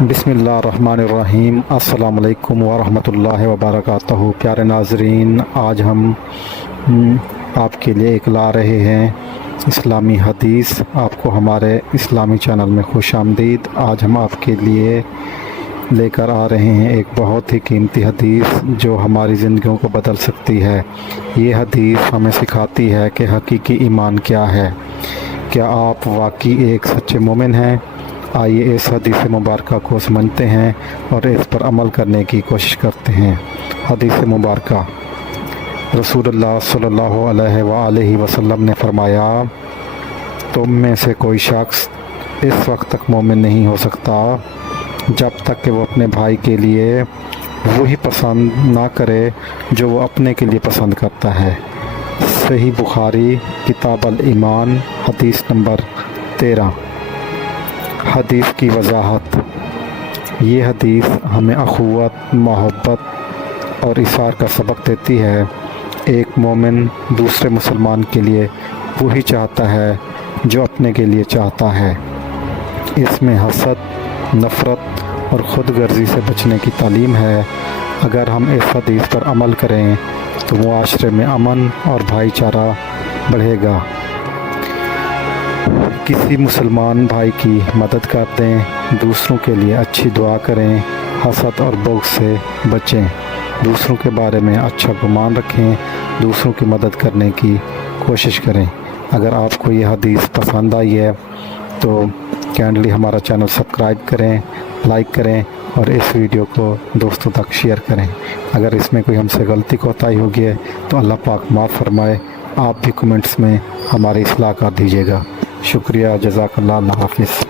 بسم اللہ الرحمن الرحیم۔ السلام علیکم ورحمۃ اللہ وبرکاتہ۔ پیارے ناظرین، آج ہم آپ کے لیے ایک لا رہے ہیں اسلامی حدیث۔ آپ کو ہمارے اسلامی چینل میں خوش آمدید۔ آج ہم آپ کے لیے لے کر آ رہے ہیں ایک بہت ہی قیمتی حدیث جو ہماری زندگیوں کو بدل سکتی ہے۔ یہ حدیث ہمیں سکھاتی ہے کہ حقیقی ایمان کیا ہے۔ کیا آپ واقعی ایک سچے مومن ہیں؟ آئیے اس حدیث مبارکہ کو سمجھتے ہیں اور اس پر عمل کرنے کی کوشش کرتے ہیں۔ حدیث مبارکہ، رسول اللہ صلی اللہ علیہ وآلہ وسلم نے فرمایا، تم میں سے کوئی شخص اس وقت تک مومن نہیں ہو سکتا جب تک کہ وہ اپنے بھائی کے لیے وہی پسند نہ کرے جو وہ اپنے کے لیے پسند کرتا ہے۔ صحیح بخاری کتاب الایمان حدیث نمبر 13۔ حدیث کی وضاحت۔ یہ حدیث ہمیں اخوت، محبت اور ایثار کا سبق دیتی ہے۔ ایک مومن دوسرے مسلمان کے لیے وہی چاہتا ہے جو اپنے کے لیے چاہتا ہے۔ اس میں حسد، نفرت اور خود غرضی سے بچنے کی تعلیم ہے۔ اگر ہم اس حدیث پر عمل کریں تو معاشرے میں امن اور بھائی چارہ بڑھے گا۔ کسی مسلمان بھائی کی مدد کر دیں، دوسروں کے لیے اچھی دعا کریں، حسد اور بغض سے بچیں، دوسروں کے بارے میں اچھا گمان رکھیں، دوسروں کی مدد کرنے کی کوشش کریں۔ اگر آپ کو یہ حدیث پسند آئی ہے تو کائنڈلی ہمارا چینل سبسکرائب کریں، لائک کریں اور اس ویڈیو کو دوستوں تک شیئر کریں۔ اگر اس میں کوئی ہم سے غلطی کوتاہی ہوگی ہے تو اللہ پاک معاف فرمائے۔ آپ بھی کمنٹس میں ہماری اصلاح کر دیجیے گا۔ شکریہ، جزاک اللہ، اللہ حافظ۔